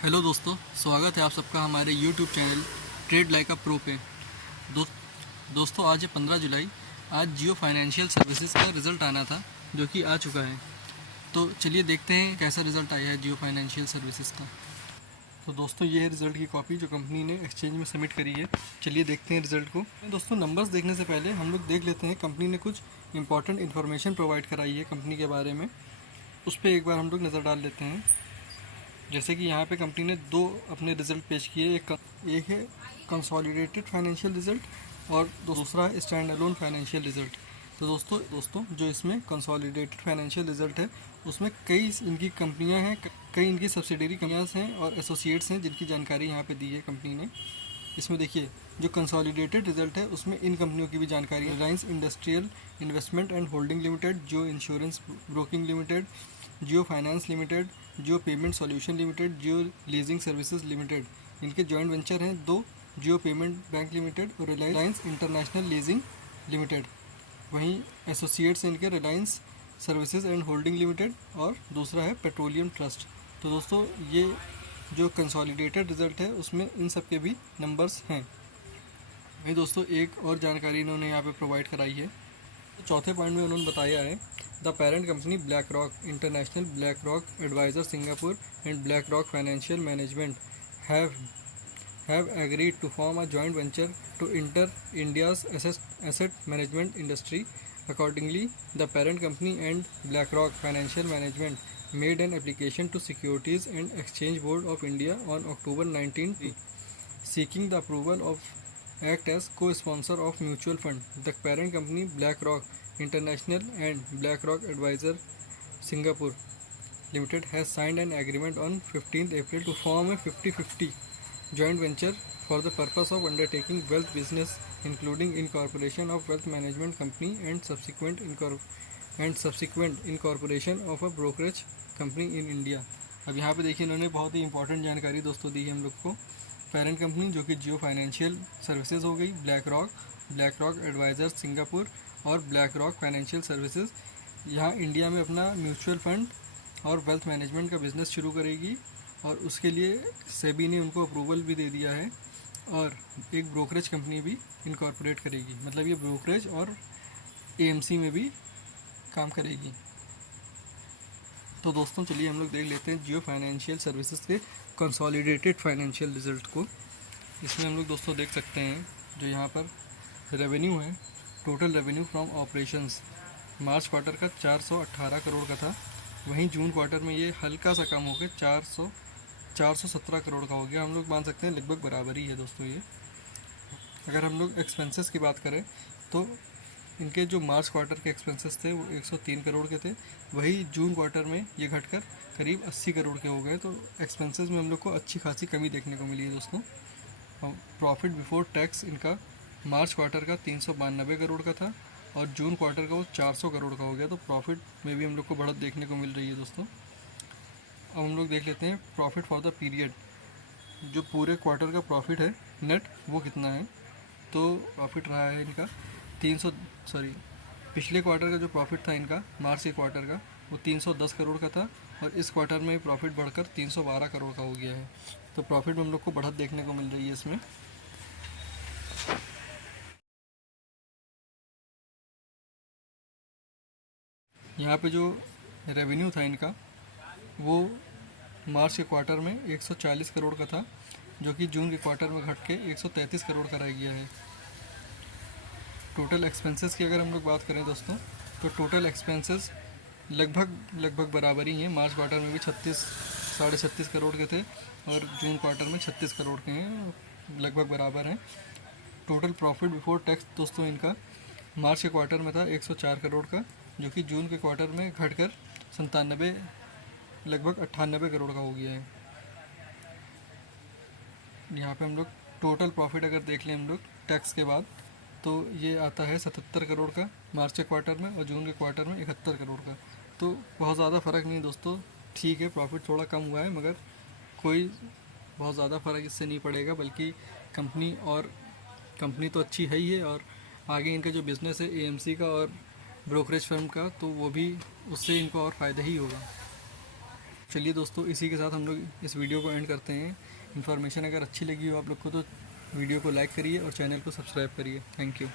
Hello दोस्तों, स्वागत है आप सबका हमारे YouTube channel trade like a pro पे। दो, दोस्तों आज है 15 जुलाई। आज जियो फाइनेंशियल सर्विसेज का रिज़ल्ट आना था जो कि आ चुका है। तो चलिए देखते हैं कैसा रिज़ल्ट आया है जियो फाइनेंशियल सर्विसेज का। तो दोस्तों ये है रिज़ल्ट की कॉपी जो कंपनी ने एक्सचेंज में सबमिट करी है। चलिए देखते हैं रिज़ल्ट को। दोस्तों नंबर्स देखने से पहले हम लोग देख लेते हैं कंपनी ने कुछ इंपॉर्टेंट इन्फॉर्मेशन प्रोवाइड कराई है कंपनी के बारे में। उस पर एक बार हम लोग नज़र डाल लेते हैं। जैसे कि यहाँ पे कंपनी ने दो अपने रिज़ल्ट पेश किए। एक है कंसोलिडेटेड फाइनेंशियल रिज़ल्ट और दूसरा है स्टैंड अलोन फाइनेंशियल रिज़ल्ट। तो दोस्तों जो इसमें कंसोलिडेटेड फाइनेंशियल रिज़ल्ट है उसमें कई इनकी कंपनियां हैं, कई इनकी सब्सिडरी कंपनियां हैं और एसोसिएट्स हैं जिनकी जानकारी यहाँ पे दी है कंपनी ने। इसमें देखिए जो कंसोलिडेटेड रिजल्ट है उसमें इन कंपनियों की भी जानकारी है। Reliance industrial investment and holding limited, Jio insurance broking limited, Jio finance limited, Jio payment solution limited, Jio leasing services limited. इनके जॉइंट वेंचर हैं दो, जियो पेमेंट बैंक लिमिटेड और रिलायंस इंटरनेशनल लीजिंग लिमिटेड। वहीं एसोसिएट्स इनके Reliance services and holding limited और दूसरा है petroleum trust. तो दोस्तों ये जो कंसोलिडेटेड रिज़ल्ट है उसमें इन सब के भी नंबर्स हैं। वहीं दोस्तों एक और जानकारी इन्होंने यहाँ पे प्रोवाइड कराई है। तो चौथे पॉइंट में उन्होंने बताया है the parent company BlackRock international, BlackRock adviser Singapore and BlackRock financial management have agreed to form a joint venture to enter India's asset management industry. Accordingly, the parent company and BlackRock Financial Management made an application to Securities and Exchange Board of India on October 19, seeking the approval of act as co-sponsor of mutual fund. The parent company BlackRock International and BlackRock Advisor Singapore Limited has signed an agreement on 15th April to form a 50-50 joint venture for the purpose of undertaking wealth business, including incorporation of wealth management company and subsequent incorporation of a brokerage company in India. अब यहाँ पे देखिए इन्होंने बहुत ही important जानकारी दोस्तों दी है हम लोग को। पेरेंट कंपनी जो कि जियो फाइनेंशियल सर्विसेज हो गई, ब्लैक रॉक एडवाइज़र्स सिंगापुर और ब्लैक रॉक फाइनेंशियल सर्विसेज यहाँ इंडिया में अपना म्यूचुअल फंड और वेल्थ मैनेजमेंट का बिज़नेस शुरू करेगी और उसके लिए सेबी ने उनको अप्रूवल भी दे दिया है और एक ब्रोकरेज कंपनी भी इनकॉर्पोरेट करेगी। मतलब ये ब्रोकरेज और एएमसी में भी काम करेगी। तो दोस्तों चलिए हम लोग देख लेते हैं जियो फाइनेंशियल सर्विसेज के कंसोलिडेटेड फाइनेंशियल रिजल्ट को। इसमें हम लोग दोस्तों देख सकते हैं जो यहाँ पर रेवेन्यू है, total revenue from operations March quarter का 418 करोड़ का था। वहीं जून क्वार्टर में ये हल्का सा कम हो गया, 417 करोड़ का हो गया। हम लोग मान सकते हैं लगभग बराबर ही है दोस्तों ये। अगर हम लोग एक्सपेंसेस की बात करें तो इनके जो मार्च क्वार्टर के एक्सपेंसेस थे वो 103 करोड़ के थे। वही जून क्वार्टर में ये घटकर करीब 80 करोड़ के हो गए। तो एक्सपेंसेस में हम लोग को अच्छी खासी कमी देखने को मिली है दोस्तों। प्रॉफिट बिफोर टैक्स इनका मार्च क्वार्टर का 392 करोड़ का था और जून क्वार्टर का वो 400 करोड़ का हो गया। तो प्रॉफिट में भी हम लोग को बढ़त देखने को मिल रही है दोस्तों। अब हम लोग देख लेते हैं प्रॉफिट फॉर द पीरियड, जो पूरे क्वार्टर का प्रॉफिट है नेट वो कितना है। तो प्रॉफिट रहा है इनका पिछले क्वार्टर का जो प्रॉफिट था इनका मार्च के क्वार्टर का वो 310 करोड़ का था और इस क्वार्टर में प्रॉफिट बढ़कर 312 करोड़ का हो गया है। तो प्रॉफिट में हम लोग को बढ़त देखने को मिल रही है इसमें। यहाँ पे जो रेवेन्यू था इनका वो मार्च के क्वार्टर में 140 करोड़ का था जो कि जून के क्वार्टर में घट के 133 करोड़ का रह गया है। टोटल एक्सपेंसेस की अगर हम लोग बात करें दोस्तों तो टोटल एक्सपेंसेस लगभग बराबर ही हैं। मार्च क्वार्टर में भी 36 करोड़ के थे और जून क्वार्टर में 36 करोड़ के हैं, लगभग बराबर हैं। टोटल प्रॉफिट बिफोर टैक्स दोस्तों इनका मार्च के क्वार्टर में था 104 करोड़ का जो कि जून के क्वार्टर में घटकर लगभग 98 करोड़ का हो गया है। यहाँ पे हम लोग टोटल प्रॉफिट अगर देख लें हम लोग टैक्स के बाद तो ये आता है 77 करोड़ का मार्च के क्वार्टर में और जून के क्वार्टर में 71 करोड़ का। तो बहुत ज़्यादा फ़र्क नहीं दोस्तों, ठीक है प्रॉफिट थोड़ा कम हुआ है मगर कोई बहुत ज़्यादा फ़र्क इससे नहीं पड़ेगा, बल्कि कंपनी तो अच्छी है ही है और आगे इनका जो बिज़नेस है एएमसी का और ब्रोकरेज फर्म का तो वो भी उससे इनको और फ़ायदा ही होगा। चलिए दोस्तों, इसी के साथ हम लोग इस वीडियो को एंड करते हैं। इन्फॉर्मेशन अगर अच्छी लगी हो आप लोग को तो वीडियो को लाइक करिए और चैनल को सब्सक्राइब करिए। Thank you.